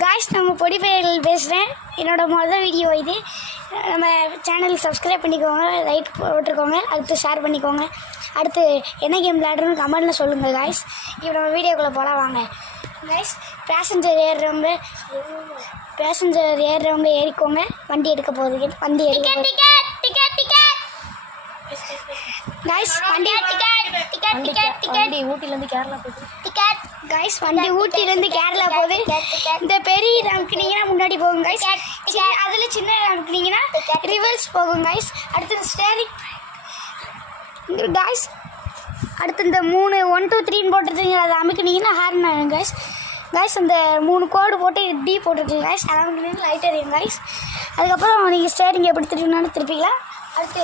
Guys, நம்ம பொடிப்பையர்கள் பேசுகிறேன். என்னோடய மொதல் வீடியோ இது. நம்ம சேனலுக்கு சப்ஸ்கிரைப் பண்ணிக்கோங்க, லைக் போட்டுருக்கோங்க, அடுத்து ஷேர் பண்ணிக்கோங்க. அடுத்து என்ன கேம் விளையாடுறோன்னு கமெண்ட்டில் சொல்லுங்கள் காய்ஸ். இப்போ நம்ம வீடியோக்குள்ளே போகலாம் வாங்க காய்ஸ். பேசஞ்சர் ஏறுறவங்க ஏறிக்கோங்க. வண்டி எடுக்க போகுது, வண்டி எடுக்க போகுது காய்ஸ். வண்டி ஊட்டிலேருந்து கேரளா போகுது காய்ஸ். வண்டி ஊட்டிலேருந்து கேரளா போகுது. இந்த பெரிய அமுக்குனீங்கன்னா முன்னாடி போகும் காய்ஸ். அதில் சின்ன அமுக்குனீங்கன்னா ரிவர்ஸ் போகும் காய்ஸ். அடுத்து ஸ்டேரிங் காய்ஸ். அடுத்து இந்த 3 1 2 3 போட்டுருக்கீங்க, அதை அமுக்குனீங்கன்னா ஹார்ன் ஆகும் காய்ஸ். காய்ஸ், அந்த 3 கோடு போட்டு டி போட்டுருக்கீங்க காய்ஸ், அதை அமுக்குனீங்கன்னா லைட் எரியும் காய்ஸ். அதுக்கப்புறம் நீங்கள் ஸ்டேரிங் எப்படி திருப்பினாலும் திருப்பிக்கலாம். அடுத்து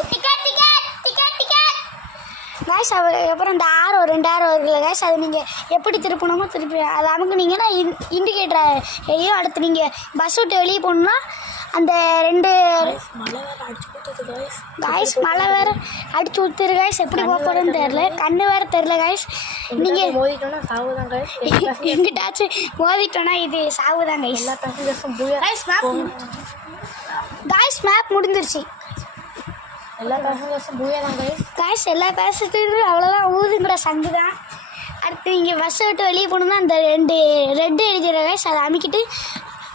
காய்ஸ், அதுக்கப்புறம் இந்த ஆரோ 2 ஆரோ இருக்குல்ல காய்ஸ், அது நீங்கள் எப்படி திருப்பணுமோ திருப்பி அதை அமுக்குனீங்கன்னா இண்டிகேட்டர் எரியும். அடுத்து நீங்கள் பஸ் விட்டு வெளியே போகணுன்னா அந்த 2 காய்ஸ் மழை வேறு அடிச்சு ஊற்றுரு காய்ஸ். எப்படி போக போகிறோன்னு தெரில, கண்ணு வேறு தெரில காய்ஸ். நீங்கள் மோதிட்டோன்னா சாவுதான் காய்ஸ். எங்கிட்டாச்சும் மோதிட்டோன்னா இது சாவுதான் காய்ஸ். எல்லா பேசஞ்சர்ஸும் காய்ஸ் மேப் முடிஞ்சிருச்சு. எல்லா பேசஞ்சர்ஸும் பூயாதான் காய்ஸ். காய்ஸ், எல்லா பேசஞ்சரும் அவ்வளோதான் ஊதுங்கிற சங்கு தான். அடுத்து நீங்கள் பஸ்ஸை விட்டு வெளியே போகணுன்னா அந்த 2 ரெட்டு எழுதிடுற காய்ஸ், அதை அமைக்கிட்டு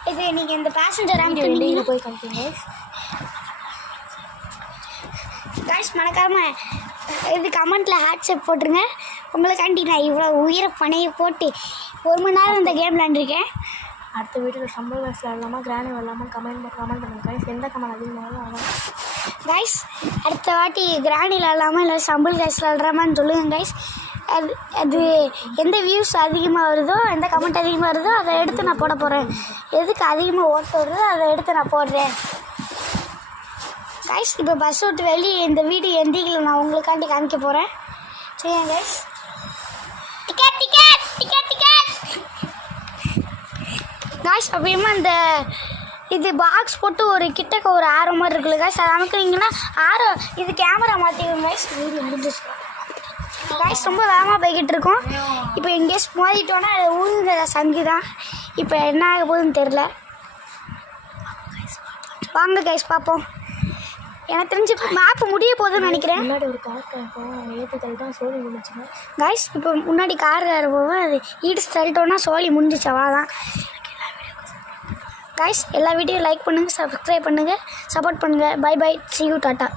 இது நீங்கள் இந்த பேசஞ்சர் அமைக்கிட்டு போய் காமிப்பீங்க காய்ஸ். மறக்காமல் இது கமெண்ட்டில் ஹாட்ஸ்அப் போட்டுருங்க. உங்களுக்காண்டி நான் இவ்வளோ உயிரை பணையை போட்டு 1 மணி நேரம் இந்த கேம் விளாண்டுருக்கேன். அடுத்த வீட்டில் சம்பள் வயசு விளாடலாமா கிராணி விளாடலாமா கமெண்ட் பண்ணுங்கள் காய்ஸ். எந்த கமெண்ட் அதிகமாகவும் ஆகும் காய்ஸ். அடுத்த வாட்டி கிராணி விளாடலாமா இல்லை சம்பள் காய்ஸ் விளாட்றாமான்னு சொல்லுங்கள் காய்ஸ். அது எந்த வியூஸ் அதிகமாக வருதோ, எந்த கமெண்ட் அதிகமாக வருதோ அதை எடுத்து நான் போட போகிறேன். எதுக்கு அதிகமாக ஓட்ட வருதோ அதை எடுத்து நான் போடுறேன் காய்ஸ். இப்போ பஸ் விட்டு வெளியே இந்த வீடு எந்திரிக்கல நான் உங்களுக்காண்டி காமிக்க போகிறேன். சரியா காய்ஸ்? காய்ஸ், அப்புறமா இந்த இது பாக்ஸ் போட்டு ஒரு கிட்டக்க ஒரு ஆரோ மாதிரி இருக்குல்ல காய்ஸ், அதை அமைக்கிறீங்கன்னா ஆரோ இது கேமரா மாற்றிடுங்க காய்ஸ். வீடியோ முடிஞ்சிச்சு காய்ஸ். ரொம்ப வேகமாக போய்கிட்டு இருக்கோம். இப்போ எங்கேயும் மோதிட்டோன்னா அதை ஊதுங்கிற சங்கு தான். இப்போ என்ன ஆக போகுதுன்னு தெரில. வாங்க காய்ஸ் பார்ப்போம். எனக்கு தெரிஞ்சு மேப்பு முடிய போகுதுன்னு நினைக்கிறேன். முன்னாடி ஒரு கார் ஏற்றி தள்ளிட்டோம், சோழி முடிஞ்சுங்க காய்ஸ். இப்போ முன்னாடி கார் போவோம், அது ஈடு தள்ளிட்டோன்னா சோழி முடிஞ்சிச்சு, அவ்வளோதான் காய்ஸ். எல்லா வீடியோவும் லைக் பண்ணுங்கள், சப்ஸ்கிரைப் பண்ணுங்கள், சப்போர்ட் பண்ணுங்கள். Bye bye, see you, tata.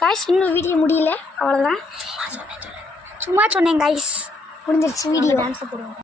Guys, இன்னும் வீடியோ முடியல, அவ்வளோதான். சும்மா சொன்னேன் காய்ஸ், முடிஞ்சிருச்சு வீடியோ. டான்ஸ் போடுவோம்.